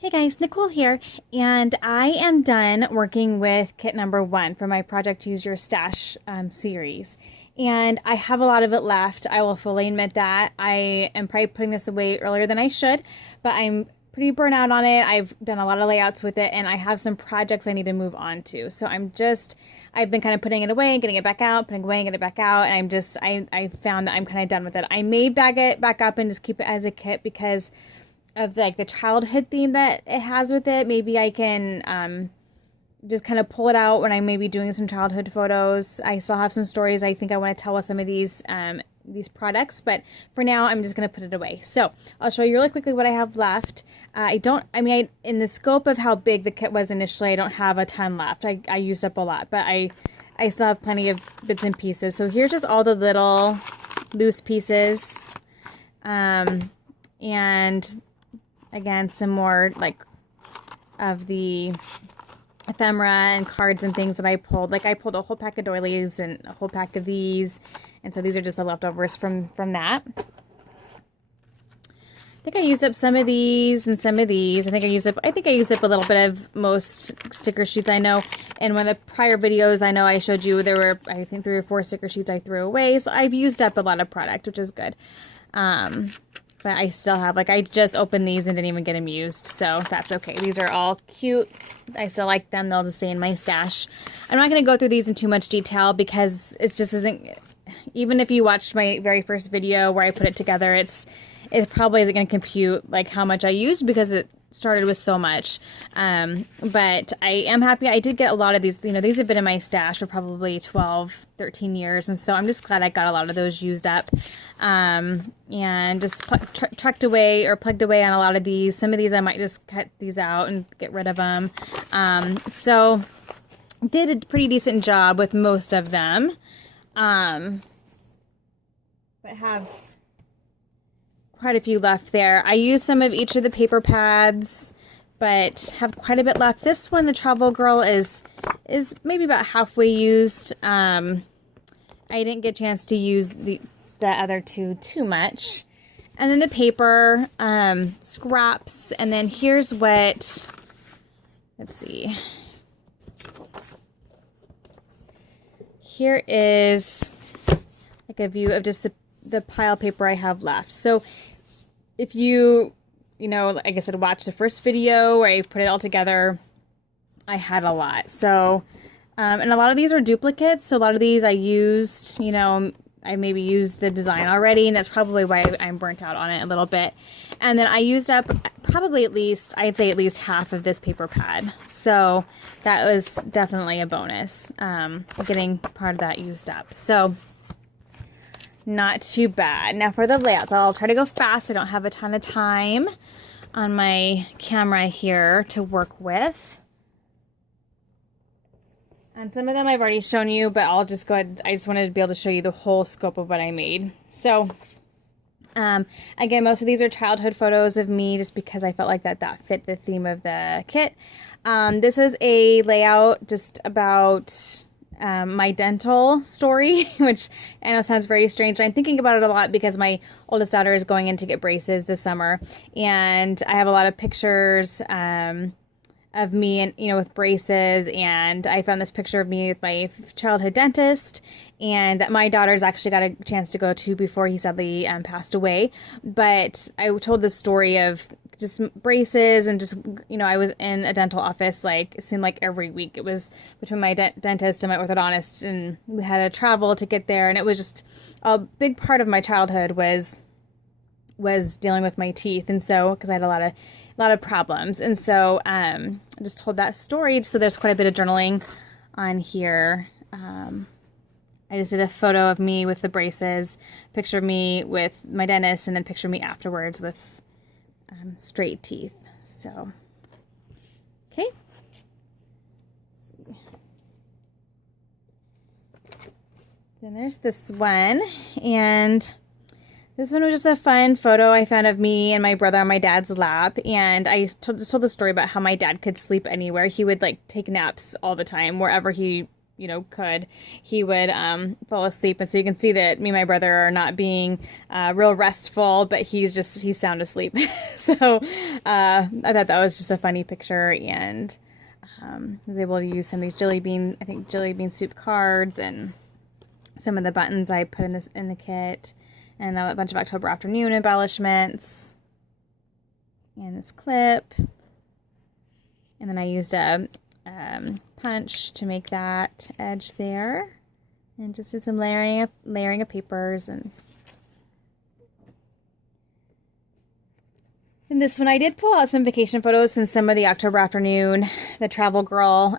Hey guys, Nicole here, and I am done working with kit number 1 for my Project Use Your Stash series. And I have a lot of it left. I will fully admit that. I am probably putting this away earlier than I should, but I'm pretty burnt out on it. I've done a lot of layouts with it, and I have some projects I need to move on to. So I've been kind of putting it away and getting it back out, putting it away and getting it back out, and I found that I'm kind of done with it. I may bag it back up and just keep it as a kit because of like the childhood theme that it has with it. Maybe I can just kind of pull it out when I may be doing some childhood photos. I still have some stories I think I want to tell with some of these products, but for now I'm just going to put it away. So I'll show you really quickly what I have left. In the scope of how big the kit was initially, I don't have a ton left. I used up a lot, but I still have plenty of bits and pieces. So here's just all the little loose pieces. And again, some more like of the ephemera and cards and things that I pulled. Like I pulled a whole pack of doilies and a whole pack of these. And so these are just the leftovers from that. I think I used up some of these and some of these. I think I used up a little bit of most sticker sheets. I know in one of the prior videos, I know I showed you there were, I think, 3 or 4 sticker sheets I threw away. So I've used up a lot of product, which is good. But I still have, like, I just opened these and didn't even get them used, so that's okay. These are all cute. I still like them. They'll just stay in my stash. I'm not going to go through these in too much detail because it just isn't, even if you watched my very first video where I put it together, it probably isn't going to compute, like, how much I used because it started with so much. But I am happy. I did get a lot of these. You know, these have been in my stash for probably 12, 13 years. And so I'm just glad I got a lot of those used up. And just tucked away or plugged away on a lot of these. Some of these I might just cut these out and get rid of them. So did a pretty decent job with most of them. But have quite a few left there. I used some of each of the paper pads, but have quite a bit left. This one, the Travel Girl, is maybe about halfway used. I didn't get a chance to use the other two too much. And then the paper, scraps, and then here's what, let's see. Here is like a view of just the pile of paper I have left. So if you like I said, watch the first video where I put it all together, I had a lot. So, and a lot of these are duplicates. So a lot of these I used, I maybe used the design already, and that's probably why I'm burnt out on it a little bit. And then I used up probably I'd say at least half of this paper pad. So that was definitely a bonus, getting part of that used up. So not too bad. Now for the layouts, I'll try to go fast. I don't have a ton of time on my camera here to work with. And some of them I've already shown you, but I'll just go ahead. I just wanted to be able to show you the whole scope of what I made. So, again, most of these are childhood photos of me just because I felt like that fit the theme of the kit. This is a layout just about my dental story, which I know sounds very strange. I'm thinking about it a lot because my oldest daughter is going in to get braces this summer, and I have a lot of pictures of me and with braces, and I found this picture of me with my childhood dentist, and that my daughter's actually got a chance to go to before he sadly passed away. But I told the story of just braces and just, I was in a dental office, like, it seemed like every week. It was between my dentist and my orthodontist, and we had to travel to get there. And it was just a big part of my childhood was dealing with my teeth. And so, because I had a lot of problems. And so, I just told that story. So there's quite a bit of journaling on here. I just did a photo of me with the braces, picture of me with my dentist, and then picture me afterwards with straight teeth. So, okay. Let's see. Then there's this one, and this one was just a fun photo I found of me and my brother on my dad's lap, and I just told the story about how my dad could sleep anywhere. He would like take naps all the time, wherever he you know, could, he would fall asleep. And so you can see that me and my brother are not being real restful, but he's sound asleep. So I thought that was just a funny picture, and was able to use some of these jelly bean soup cards and some of the buttons I put in the kit, and a bunch of October afternoon embellishments, and this clip, and then I used a punch to make that edge there, and just did some layering of papers. And this one I did pull out some vacation photos, since some of the October afternoon, the Travel Girl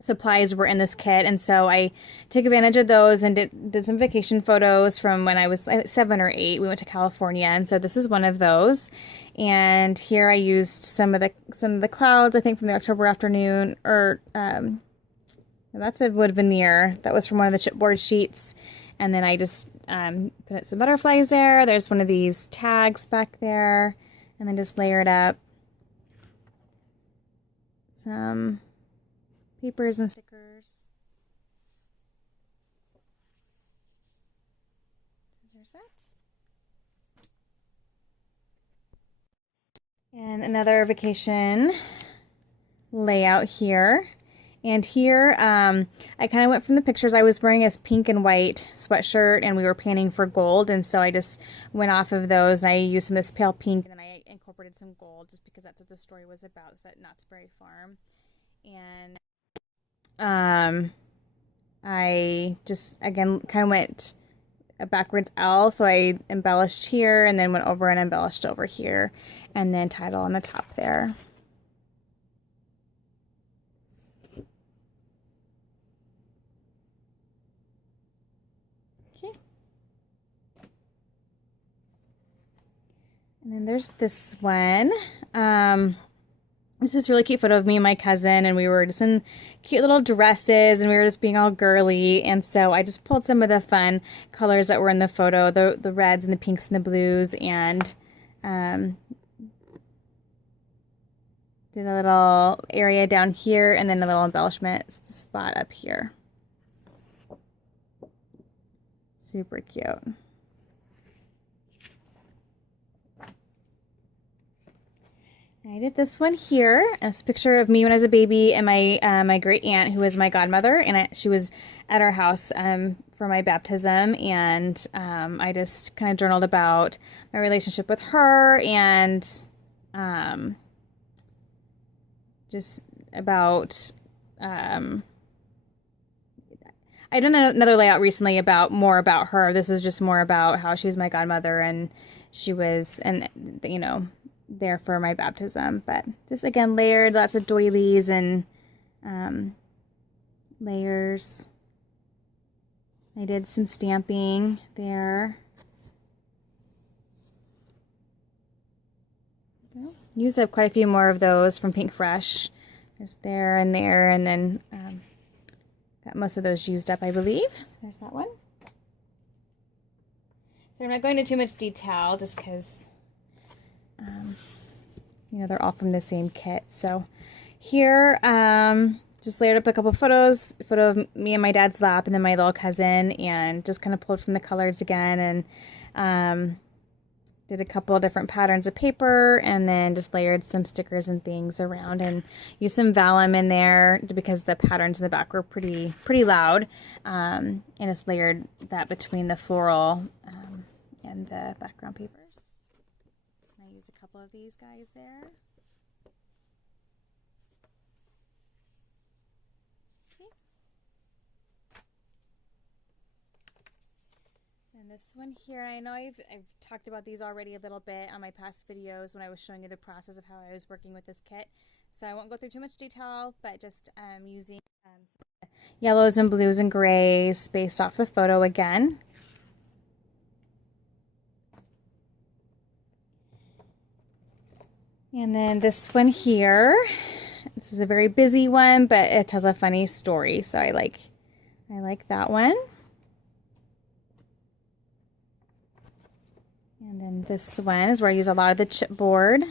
supplies were in this kit, and so I took advantage of those and did some vacation photos from when I was 7 or 8. We went to California, and so this is one of those. And here I used some of the clouds, I think, from the October afternoon, or that's a wood veneer that was from one of the chipboard sheets. And then I just put some butterflies there. There's one of these tags back there, and then just layered up some papers and stickers. There's that. And another vacation layout here. And here, I kind of went from the pictures. I was wearing this pink and white sweatshirt, and we were panning for gold. And so I just went off of those, and I used some of this pale pink, and then I incorporated some gold just because that's what the story was about. It's at Knott's Berry Farm. And I just, again, kind of went a backwards L, so I embellished here and then went over and embellished over here, and then tied it on the top there. Okay. And then there's this one. This is a really cute photo of me and my cousin, and we were just in cute little dresses, and we were just being all girly. And so I just pulled some of the fun colors that were in the photo, the reds and the pinks and the blues, and did a little area down here, and then a little embellishment spot up here. Super cute. I did this one here. It's a picture of me when I was a baby, and my great aunt, who was my godmother, and she was at our house for my baptism, and I just kind of journaled about my relationship with her, and just about I done another layout recently more about her. This is just more about how she was my godmother, and she was, and you know, there for my baptism. But just again layered, lots of doilies and layers. I did some stamping there. Used up quite a few more of those from Pink Fresh. There's there, and then got most of those used up, I believe. So there's that one. So I'm not going into too much detail just because you know, they're all from the same kit. So here, just layered up a couple photos, a photo of me and my dad's lap, and then my little cousin, and just kind of pulled from the colors again, and did a couple of different patterns of paper, and then just layered some stickers and things around, and used some vellum in there because the patterns in the back were pretty loud, and just layered that between the floral and the background papers. And I used a couple of these guys there. And this one here, I know I've talked about these already a little bit on my past videos when I was showing you the process of how I was working with this kit. So I won't go through too much detail, but just using yellows and blues and grays based off the photo again. And then this one here, this is a very busy one, but it tells a funny story, so I like that one. And then this one is where I use a lot of the chipboard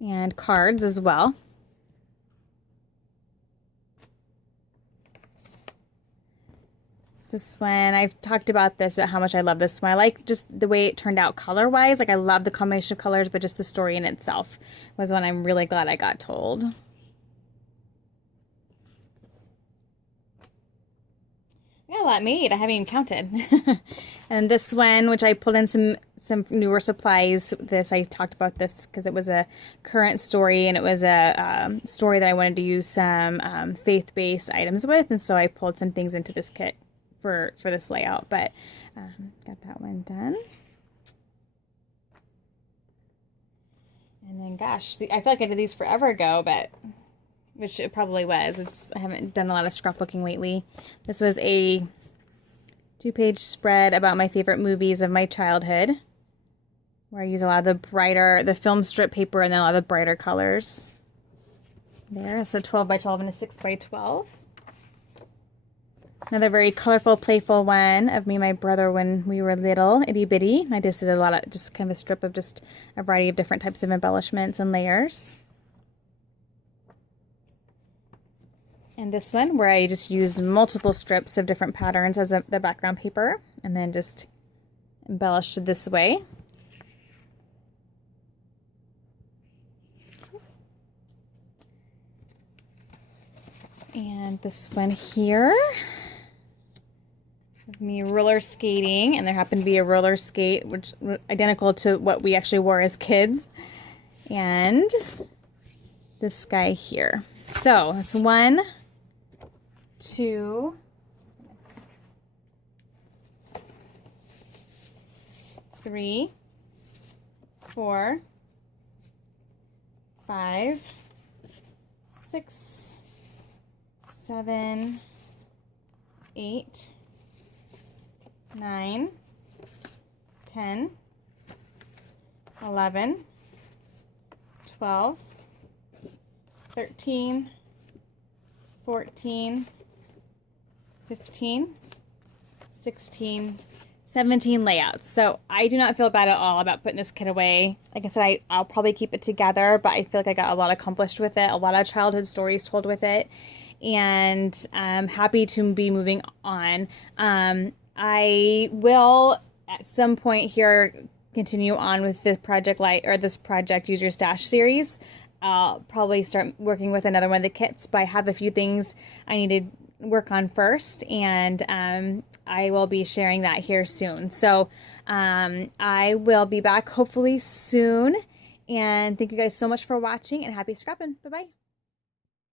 and cards as well. This one, I've talked about this, about how much I love this one. I like just the way it turned out color-wise. Like, I love the combination of colors, but just the story in itself was one I'm really glad I got told. I got a lot made. I haven't even counted. And this one, which I pulled in some newer supplies. This, I talked about this because it was a current story, and it was a story that I wanted to use some faith-based items with, and so I pulled some things into this kit for this layout. But got that one done. And then, gosh, I feel like I did these forever ago, but which it probably was. I haven't done a lot of scrapbooking lately. This was a 2-page spread about my favorite movies of my childhood, where I use a lot of the film strip paper and then a lot of the brighter colors. There, so 12 by 12 and a 6 by 12. Another very colorful, playful one of me and my brother when we were little, itty bitty. I just did a lot of, just kind of a strip of just a variety of different types of embellishments and layers. And this one, where I just use multiple strips of different patterns as the background paper, and then just embellished it this way. And this one here, of me roller skating, and there happened to be a roller skate, which identical to what we actually wore as kids, and this guy here. So that's 1, 2, 3, 4, 5, 6, 7, 8, 9, 10, 11, 12, 13, 14, 15, 16, 17 layouts. So I do not feel bad at all about putting this kit away. Like I said, I'll probably keep it together, but I feel like I got a lot accomplished with it, a lot of childhood stories told with it, and I'm happy to be moving on. I will at some point here continue on with this project Use Your Stash series. I'll probably start working with another one of the kits, but I have a few things I need to work on first, and I will be sharing that here soon. So I will be back hopefully soon, and thank you guys so much for watching, and happy scrapping. Bye-bye.